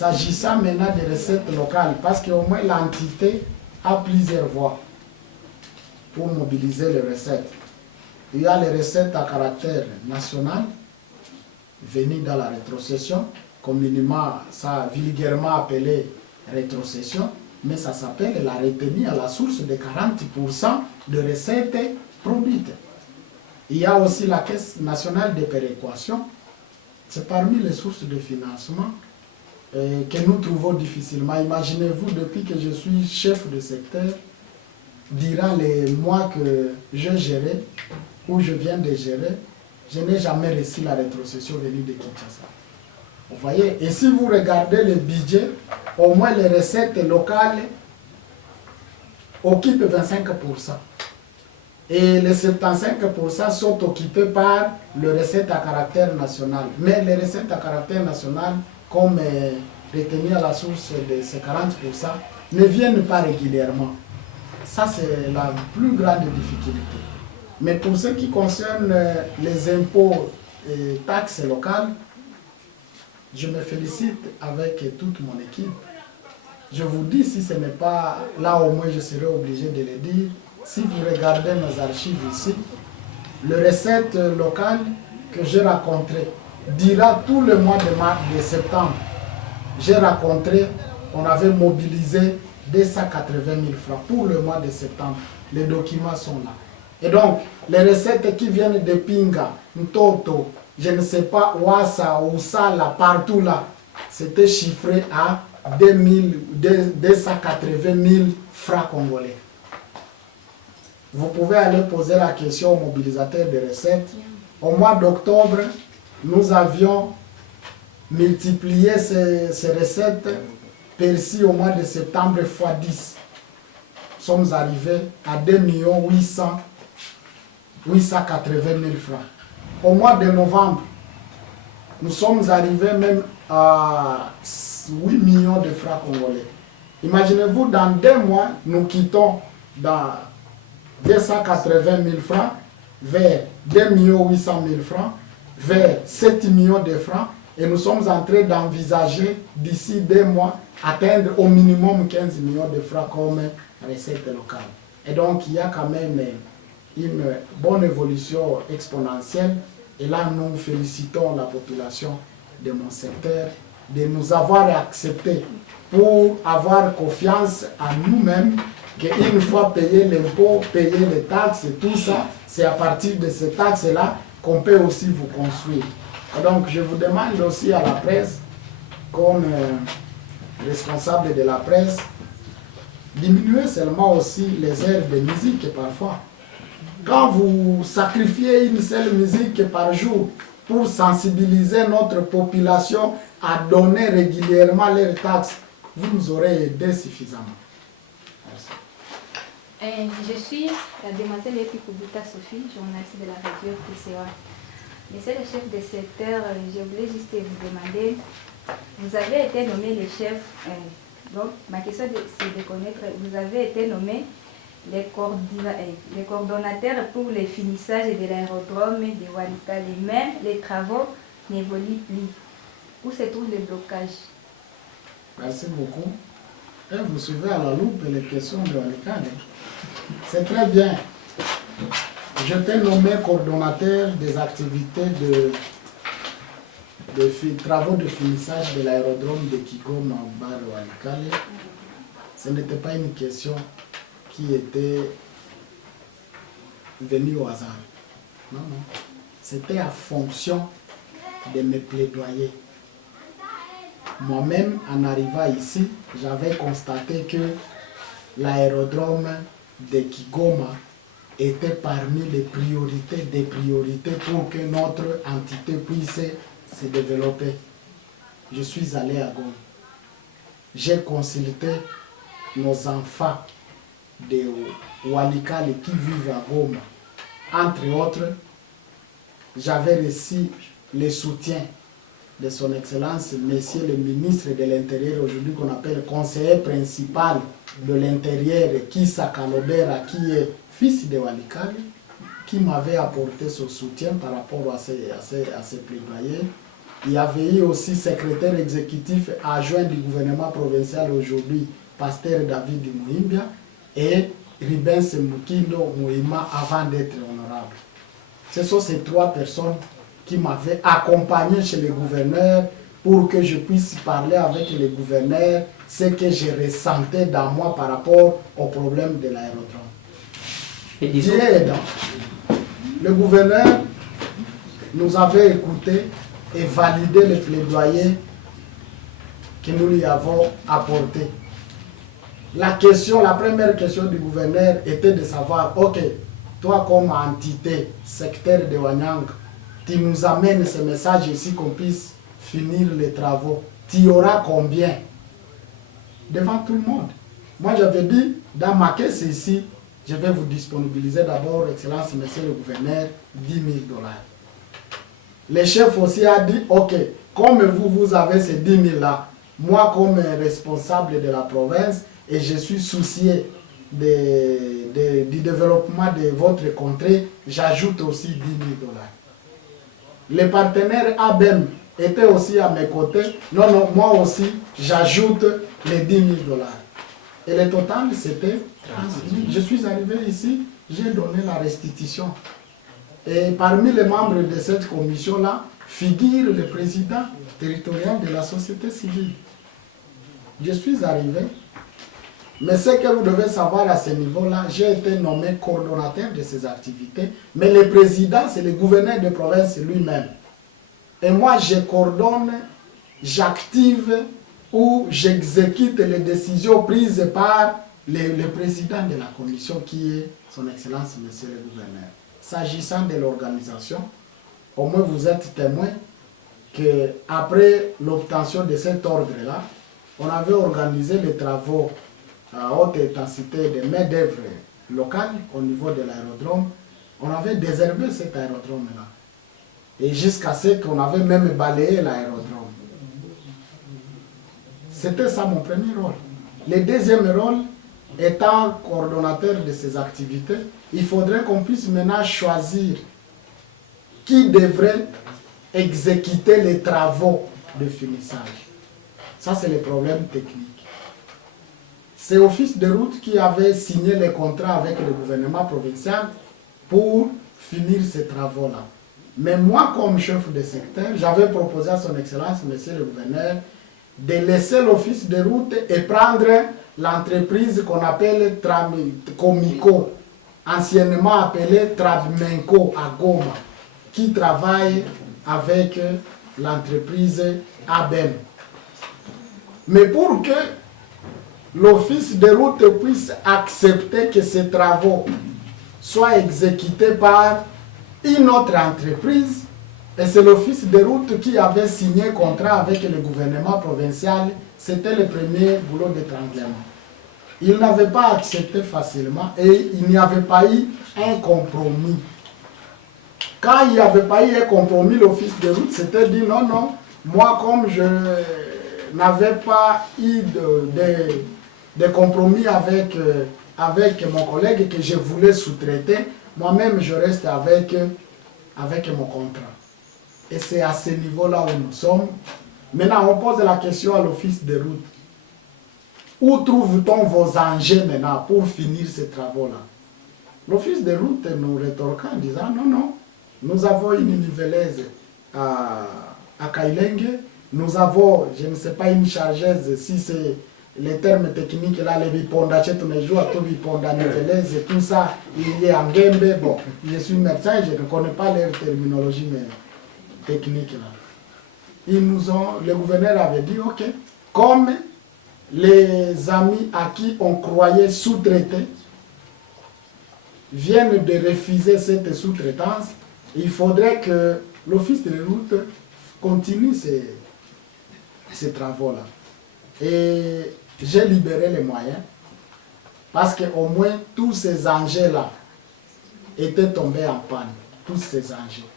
S'agissant maintenant des recettes locales, parce qu'au moins l'entité a plusieurs voies pour mobiliser les recettes. Il y a les recettes à caractère national, venues dans la rétrocession, communément, ça vulgairement appelé rétrocession, mais ça s'appelle la retenue à la source de 40% de recettes produites. Il y a aussi la Caisse nationale de péréquation, c'est parmi les sources de financement que nous trouvons difficilement. Imaginez-vous, depuis que je suis chef de secteur, durant les mois que je gérais, ou je viens de gérer, je n'ai jamais reçu la rétrocession venue de Kinshasa. Vous voyez, et si vous regardez le budget, au moins les recettes locales occupent 25%. Et les 75% sont occupés par les recettes à caractère national. Mais les recettes à caractère national, comme retenues à la source de ces 40%, ne viennent pas régulièrement. Ça, c'est la plus grande difficulté. Mais pour ce qui concerne les impôts et taxes locales, je me félicite avec toute mon équipe. Je vous dis, si ce n'est pas là, au moins je serai obligé de le dire, si vous regardez nos archives ici, les recettes locales que j'ai rencontrées, durant tout le mois de septembre, j'ai rencontré, on avait mobilisé 280 000 francs pour le mois de septembre. Les documents sont là. Et donc, les recettes qui viennent de Pinga, Ntoto, je ne sais pas, Ouassa, Oussala, partout là, c'était chiffré à 280 000 francs congolais. Vous pouvez aller poser la question aux mobilisateurs de recettes. Au mois d'octobre, nous avions multiplié ces recettes perçues au mois de septembre x 10. Nous sommes arrivés à 2 880 000 francs. Au mois de novembre, nous sommes arrivés même à 8 millions de francs congolais. Imaginez-vous, dans 2 mois, nous quittons dans 280 000 francs vers 2 800 000 francs, vers 7 millions de francs, et nous sommes en train d'envisager d'ici 2 mois atteindre au minimum 15 millions de francs comme recette locale. Et donc il y a quand même une bonne évolution exponentielle, et là nous félicitons la population de mon secteur de nous avoir acceptés pour avoir confiance en nous-mêmes, qu'une fois payé l'impôt, payer les taxes et tout ça, c'est à partir de ces taxes-là qu'on peut aussi vous construire. Et donc je vous demande aussi à la presse, comme responsable de la presse, diminuer seulement aussi les airs de musique parfois. Quand vous sacrifiez une seule musique par jour pour sensibiliser notre population à donner régulièrement leurs taxes, vous nous aurez aidé suffisamment. Merci. Je suis la demoiselle Epikubita Sophie, journaliste de la radio PCA. Monsieur le chef de secteur, je voulais juste vous demander, vous avez été nommé le chef, donc ma question c'est de connaître, vous avez été nommé les coordonnateurs pour le finissage de l'aérodrome de Walikale, mais les travaux n'évoluent plus. Où se trouve le blocage? Merci beaucoup. Et vous suivez à la loupe les questions de Walikale. C'est très bien. Je t'ai nommé coordonnateur des activités de travaux de finissage de l'aérodrome de Kigoma au bar Walikale. Ce n'était pas une question qui était venue au hasard. Non, non. C'était en fonction de mes plaidoyers. Moi-même, en arrivant ici, j'avais constaté que l'aérodrome de Kigoma était parmi les priorités des priorités pour que notre entité puisse se développer. Je suis allé à Goma. J'ai consulté nos enfants de Walikale qui vivent à Goma. Entre autres, j'avais reçu le soutien de son Excellence, Monsieur le ministre de l'Intérieur, aujourd'hui qu'on appelle conseiller principal de l'Intérieur, Kissa Kalobera, qui est fils de Walikale, qui m'avait apporté son soutien par rapport à ces plaidoyers. Il y avait eu aussi secrétaire exécutif adjoint du gouvernement provincial aujourd'hui, Pasteur David Mouimbia, et Ribens Mukindo Mouima avant d'être honorable. Ce sont ces 3 personnes qui m'avaient accompagné chez les gouverneurs pour que je puisse parler avec les gouverneurs ce que je ressentais dans moi par rapport au problème de l'aérodrome. Dieu aidant, le gouverneur nous avait écoutés et validé le plaidoyer que nous lui avons apporté. La première question du gouverneur était de savoir, ok, toi comme entité, secteur de Wanyang, tu nous amènes ce message ici qu'on puisse finir les travaux. Tu auras combien? Devant tout le monde. Moi j'avais dit, dans ma caisse ici, je vais vous disponibiliser d'abord, Excellence, Monsieur le gouverneur, 10 000 $. Le chef aussi a dit, ok, comme vous avez ces 10 000 là, moi comme responsable de la province, et je suis soucié du développement de votre contrée, j'ajoute aussi 10 000 $. Les partenaires ABEM étaient aussi à mes côtés. Non, moi aussi, j'ajoute les 10 000 $. Et le total, c'était 30 000. Je suis arrivé ici, j'ai donné la restitution. Et parmi les membres de cette commission-là, figure le président territorial de la société civile. Je suis arrivé. Mais ce que vous devez savoir à ce niveau-là, j'ai été nommé coordonnateur de ces activités, mais le président, c'est le gouverneur de province lui-même. Et moi, je coordonne, j'active ou j'exécute les décisions prises par le président de la commission, qui est son Excellence, Monsieur le gouverneur. S'agissant de l'organisation, au moins vous êtes témoin qu'après l'obtention de cet ordre-là, on avait organisé les travaux à haute intensité de main-d'œuvre locale au niveau de l'aérodrome. On avait désherbé cet aérodrome-là. Et jusqu'à ce qu'on avait même balayé l'aérodrome. C'était ça mon premier rôle. Le deuxième rôle, étant coordonnateur de ces activités, il faudrait qu'on puisse maintenant choisir qui devrait exécuter les travaux de finissage. Ça, c'est le problème technique. C'est l'office de route qui avait signé les contrats avec le gouvernement provincial pour finir ces travaux-là. Mais moi, comme chef de secteur, j'avais proposé à son Excellence, Monsieur le gouverneur, de laisser l'office de route et prendre l'entreprise qu'on appelle Comico, anciennement appelée Tradmenco à Goma, qui travaille avec l'entreprise ABEM. Mais pour que l'office de route puisse accepter que ces travaux soient exécutés par une autre entreprise, et c'est l'office de route qui avait signé un contrat avec le gouvernement provincial, c'était le premier boulot d'étranglement. Il n'avait pas accepté facilement et il n'y avait pas eu un compromis. Quand il n'y avait pas eu un compromis, l'office de route s'était dit non, non, moi comme je n'avais pas eu de compromis avec mon collègue que je voulais sous-traiter, moi-même je reste avec mon contrat. Et c'est à ce niveau-là où nous sommes. Maintenant, on pose la question à l'office de route. Où trouve-t-on vos enjeux maintenant pour finir ces travaux-là? L'office de route nous rétorqua en disant non, non, nous avons une niveleuse à Kailenge, nous avons, je ne sais pas, une chargeuse, si c'est les termes techniques là, les biponda, tous les jours, tout biponda, niveleuse, et tout ça, il est en Gembe. Bon, je suis médecin, je ne connais pas leur terminologie mais technique là. Le gouverneur avait dit, ok, comme les amis à qui on croyait sous-traiter viennent de refuser cette sous-traitance, il faudrait que l'office de route continue ces travaux-là. Et j'ai libéré les moyens parce qu'au moins tous ces engins-là étaient tombés en panne, tous ces engins.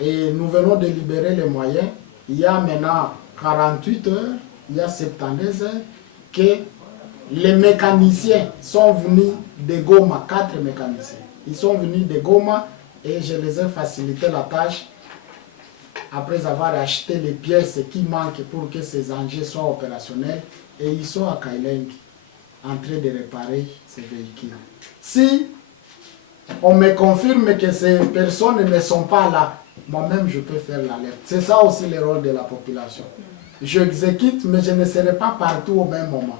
Et nous venons de libérer les moyens. Il y a maintenant 48 heures, il y a 72 heures, que les mécaniciens sont venus de Goma, 4 mécaniciens. Ils sont venus de Goma et je les ai facilité la tâche après avoir acheté les pièces qui manquent pour que ces engins soient opérationnels, et ils sont à Kaileng en train de réparer ces véhicules. Si on me confirme que ces personnes ne sont pas là, moi-même je peux faire l'alerte. C'est ça aussi le rôle de la population. J'exécute, mais je ne serai pas partout au même moment.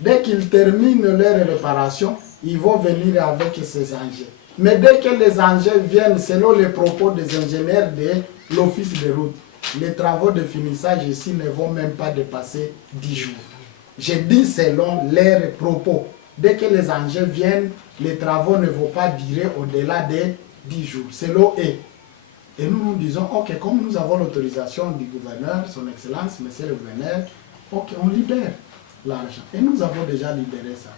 Dès qu'ils terminent leur réparation, ils vont venir avec ces engins. Mais dès que les engins viennent, selon les propos des ingénieurs de l'office de route, les travaux de finissage ici ne vont même pas dépasser 10 jours. Je dis selon leurs propos. Dès que les engins viennent, les travaux ne vont pas durer au-delà de 10 jours. Selon eux. Et nous nous disons, ok, comme nous avons l'autorisation du gouverneur, son excellence, monsieur le gouverneur, ok, on libère l'argent. Et nous avons déjà libéré ça.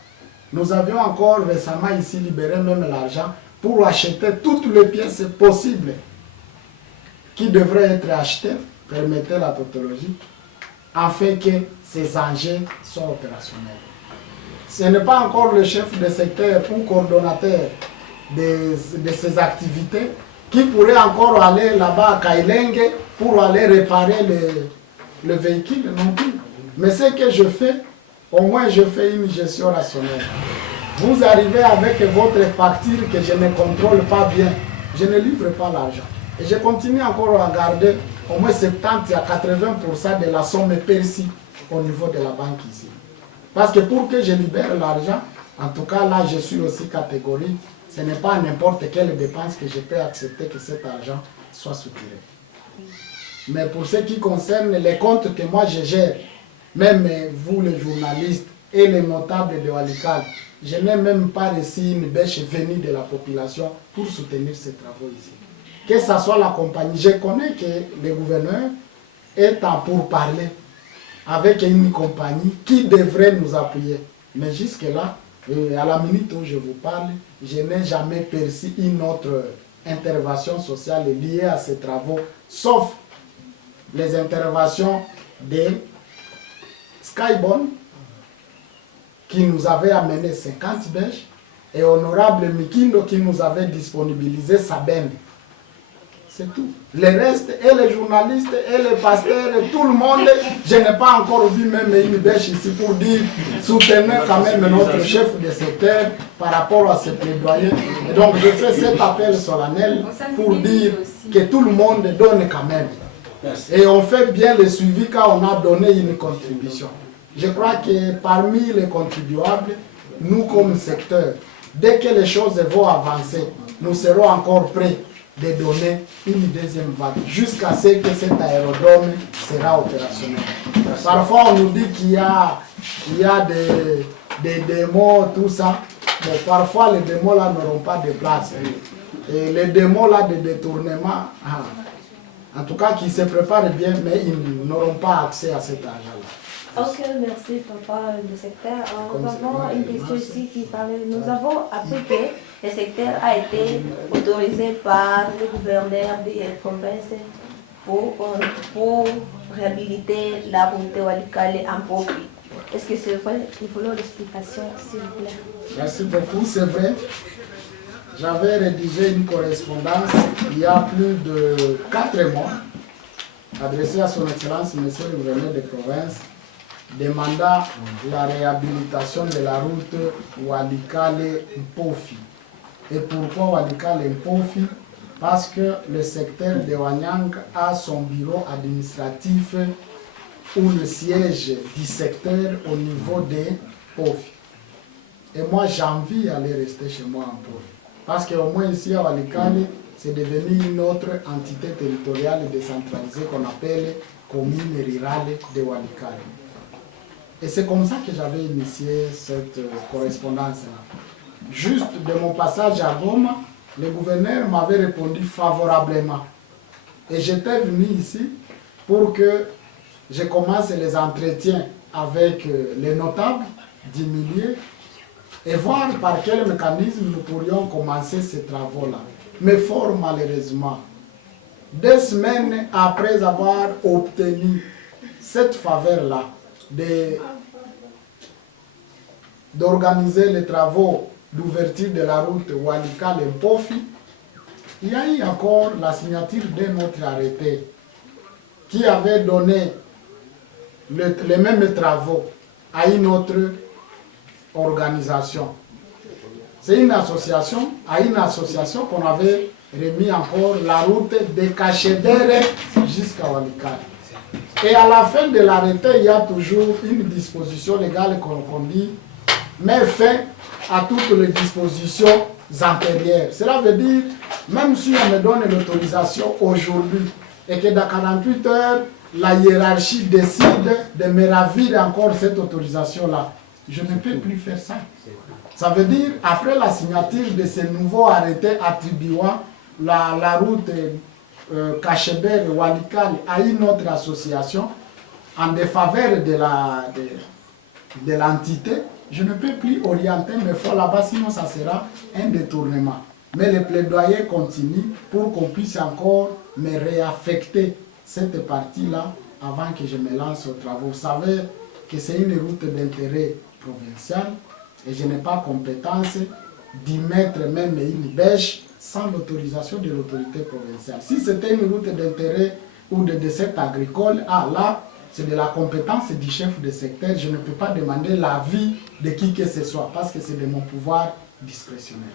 Nous avions encore récemment ici libéré même l'argent pour acheter toutes les pièces possibles qui devraient être achetées, permettez la tautologie, afin que ces engins soient opérationnels. Ce n'est pas encore le chef de secteur ou coordonnateur de ces activités qui pourrait encore aller là-bas à Kailenge pour aller réparer le véhicule non plus. Mais ce que je fais, au moins je fais une gestion rationnelle. Vous arrivez avec votre facture que je ne contrôle pas bien, je ne livre pas l'argent. Et je continue encore à garder au moins 70 à 80% de la somme perçue au niveau de la banque ici. Parce que pour que je libère l'argent, en tout cas là je suis aussi catégorique, ce n'est pas n'importe quelle dépense que je peux accepter que cet argent soit soutiré. Mais pour ce qui concerne les comptes que moi je gère, même vous les journalistes et les notables de Walikale, je n'ai même pas reçu une bêche venue de la population pour soutenir ces travaux ici. Que ce soit la compagnie, je connais que le gouverneur est en pourparler avec une compagnie qui devrait nous appuyer. Mais jusque-là, à la minute où je vous parle, je n'ai jamais perçu une autre intervention sociale liée à ces travaux, sauf les interventions de Skybone, qui nous avait amené 50 bêches, et Honorable Mikindo qui nous avait disponibilisé sa benne. C'est tout. Le reste, et les journalistes, et les pasteurs, et tout le monde, je n'ai pas encore vu même une bêche ici pour dire, soutenir quand même notre chef de secteur par rapport à ce plaidoyer. Et donc je fais cet appel solennel pour dire que tout le monde donne quand même. Et on fait bien le suivi quand on a donné une contribution. Je crois que parmi les contribuables, nous comme secteur, dès que les choses vont avancer, nous serons encore prêts de donner une deuxième vague jusqu'à ce que cet aérodrome sera opérationnel. Parfois on nous dit qu'il y a des démos, tout ça. Mais parfois les démos là n'auront pas de place. Et les démos là de détournement, en tout cas qui se préparent bien, mais ils n'auront pas accès à cet argent-là. Ok, merci papa du secteur. Nous avons une question ici qui parlait. Nous avons appris que le secteur a été autorisé par le gouverneur de la province pour réhabiliter la route de Walikale en profit. Est-ce que c'est vrai? Il faut l'explication, s'il vous plaît. Merci beaucoup, c'est vrai. J'avais rédigé une correspondance il y a plus de 4 mois, adressée à son Excellence, Monsieur le gouverneur de province, demandant la réhabilitation de la route Walikale-Mpofi. Et pourquoi Walikale-Mpofi? Parce que le secteur de Wanyang a son bureau administratif ou le siège du secteur au niveau de Mpofi. Et moi, j'ai envie d'aller rester chez moi en Mpofi. Parce qu'au moins ici à Walikale, c'est devenu une autre entité territoriale décentralisée qu'on appelle commune rurale de Walikale. Et c'est comme ça que j'avais initié cette correspondance-là. Juste de mon passage à Goma, le gouverneur m'avait répondu favorablement. Et j'étais venu ici pour que je commence les entretiens avec les notables du milieu et voir par quel mécanisme nous pourrions commencer ces travaux-là. Mais fort malheureusement, 2 semaines après avoir obtenu cette faveur-là, d'organiser les travaux d'ouverture de la route Walikale-Mpofi, il y a eu encore la signature d'un autre arrêté qui avait donné les mêmes travaux à une autre organisation. C'est une association, à une association qu'on avait remis encore la route de Cachedere jusqu'à Walikale. Et à la fin de l'arrêté, il y a toujours une disposition légale qu'on dit met fin à toutes les dispositions antérieures. Cela veut dire, même si on me donne l'autorisation aujourd'hui et que dans 48 heures, la hiérarchie décide de me ravir encore cette autorisation-là, je ne peux plus faire ça. Ça veut dire, après la signature de ce nouveau arrêté attribuant la route Cachebert et Walikale à une autre association en défaveur de l'entité, je ne peux plus orienter mes fonds là-bas, sinon ça sera un détournement. Mais le plaidoyer continue pour qu'on puisse encore me réaffecter cette partie-là avant que je me lance aux travaux. Vous savez que c'est une route d'intérêt provincial et je n'ai pas compétence d'y mettre même une bêche sans l'autorisation de l'autorité provinciale. Si c'était une route d'intérêt ou de dessert agricole, là, c'est de la compétence du chef de secteur. Je ne peux pas demander l'avis de qui que ce soit parce que c'est de mon pouvoir discrétionnaire.